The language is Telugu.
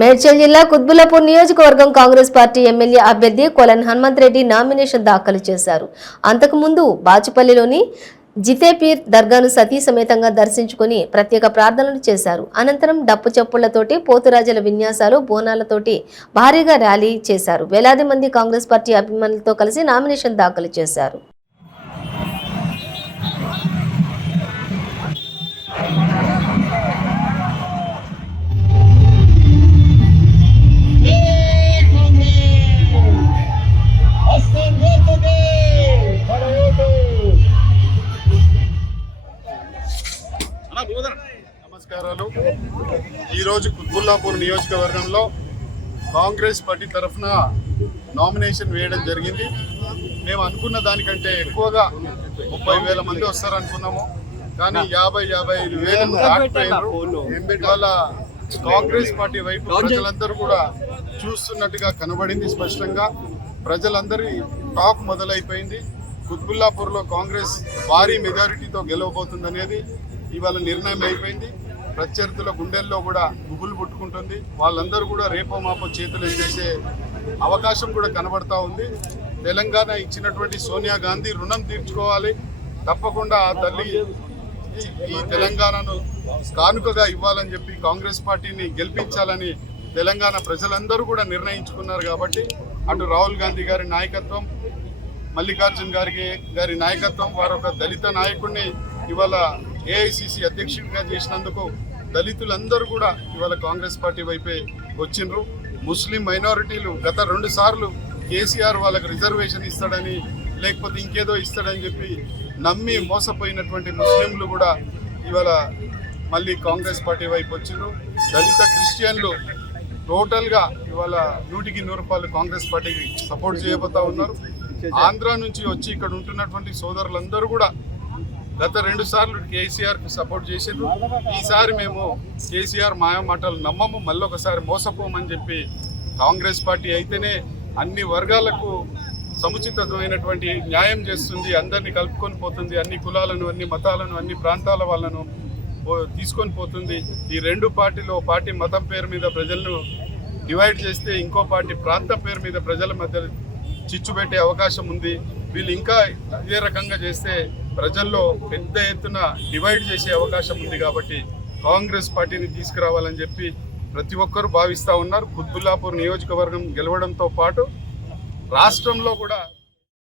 మేడ్చల్ జిల్లా కుత్బుల్లాపూర్ నియోజకవర్గం కాంగ్రెస్ పార్టీ ఎమ్మెల్యే అభ్యర్థి కొలన్ హనుమంత్ రెడ్డి నామినేషన్ దాఖలు చేశారు. అంతకుముందు బాచుపల్లిలోని జితేపీర్ దర్గాను సతీ సమేతంగా దర్శించుకుని ప్రత్యేక ప్రార్థనలు చేశారు. అనంతరం డప్పు చప్పుళ్లతోటి పోతురాజుల విన్యాసాలు బోనాలతోటి భారీగా ర్యాలీ చేశారు. వేలాది మంది కాంగ్రెస్ పార్టీ అభిమానులతో కలిసి నామినేషన్ దాఖలు చేశారు. నమస్కారాలు. ఈరోజు కుత్బుల్లాపూర్ నియోజకవర్గంలో కాంగ్రెస్ పార్టీ తరఫున నామినేషన్ వేయడం జరిగింది. మేము అనుకున్న దానికంటే ఎక్కువగా 30,000 మంది వస్తారనుకున్నాము, కానీ 50,000-55,000 దాటిపోయారు. ఇవాళ కాంగ్రెస్ పార్టీ వైపు ప్రజలందరూ కూడా చూస్తున్నట్టుగా కనబడింది. స్పష్టంగా ప్రజలందరి టాక్ మొదలైపోయింది. కుత్బుల్లాపూర్లో కాంగ్రెస్ భారీ మెజారిటీతో గెలవబోతుందనేది ఇవాళ నిర్ణయం అయిపోయింది. ప్రత్యర్థుల గుండెల్లో కూడా గుబులు పుట్టుకుంటుంది. వాళ్ళందరూ కూడా రేపో మాపో చేతులు ఎత్తేసే అవకాశం కూడా కనబడతా ఉంది. తెలంగాణ ఇచ్చినటువంటి సోనియా గాంధీ రుణం తీర్చుకోవాలి, తప్పకుండా ఆ తల్లి ఈ తెలంగాణను కానుకగా ఇవ్వాలని చెప్పి కాంగ్రెస్ పార్టీని గెలిపించాలని తెలంగాణ ప్రజలందరూ కూడా నిర్ణయించుకున్నారు. కాబట్టి అటు రాహుల్ గాంధీ గారి నాయకత్వం, మల్లికార్జున్ గారి నాయకత్వం, వారు ఒక దళిత నాయకుడిని ఇవాళ ఏఐసిసి అధ్యక్షుడిగా చేసినందుకు దళితులందరూ కూడా ఇవాళ కాంగ్రెస్ పార్టీ వైపే వచ్చిండ్రు. ముస్లిం మైనారిటీలు గత 2 సార్లు కేసీఆర్ వాళ్ళకి రిజర్వేషన్ ఇస్తాడని లేకపోతే ఇంకేదో ఇస్తాడని చెప్పి నమ్మి మోసపోయినటువంటి ముస్లింలు కూడా ఇవాళ మళ్ళీ కాంగ్రెస్ పార్టీ వైపు వచ్చిండ్రు. దళిత క్రిస్టియన్లు టోటల్గా ఇవాళ 100% కాంగ్రెస్ పార్టీకి సపోర్ట్ చేయబోతా ఉన్నారు. ఆంధ్ర నుంచి వచ్చి ఇక్కడ ఉంటున్నటువంటి సోదరులందరూ కూడా గత 2 సార్లు కేసీఆర్కి సపోర్ట్ చేసిండ్రు. ఈసారి మేము కేసీఆర్ మాయ మాటలు నమ్మము, మళ్ళొకసారి మోసపోమని చెప్పి కాంగ్రెస్ పార్టీ అయితేనే అన్ని వర్గాలకు సముచితమైనటువంటి న్యాయం చేస్తుంది, అందరినీ కలుపుకొని పోతుంది, అన్ని కులాలను, అన్ని మతాలను, అన్ని ప్రాంతాల వాళ్ళను తీసుకొని పోతుంది. ఈ 2 పార్టీలో పార్టీ మతం పేరు మీద ప్రజలను డివైడ్ చేస్తే ఇంకో పార్టీ ప్రాంతం పేరు మీద ప్రజల మధ్య చిచ్చు పెట్టే అవకాశం ఉంది. వీళ్ళు ఇంకా ఇదే రకంగా చేస్తే ప్రజల్లో పెద్ద ఎత్తున డివైడ్ చేసే అవకాశం ఉంది. కాబట్టి కాంగ్రెస్ పార్టీని తీసుకురావాలని చెప్పి ప్రతి ఒక్కరూ భావిస్తూ ఉన్నారు. కుత్బుల్లాపూర్ నియోజకవర్గం గెలవడంతో పాటు రాష్ట్రంలో కూడా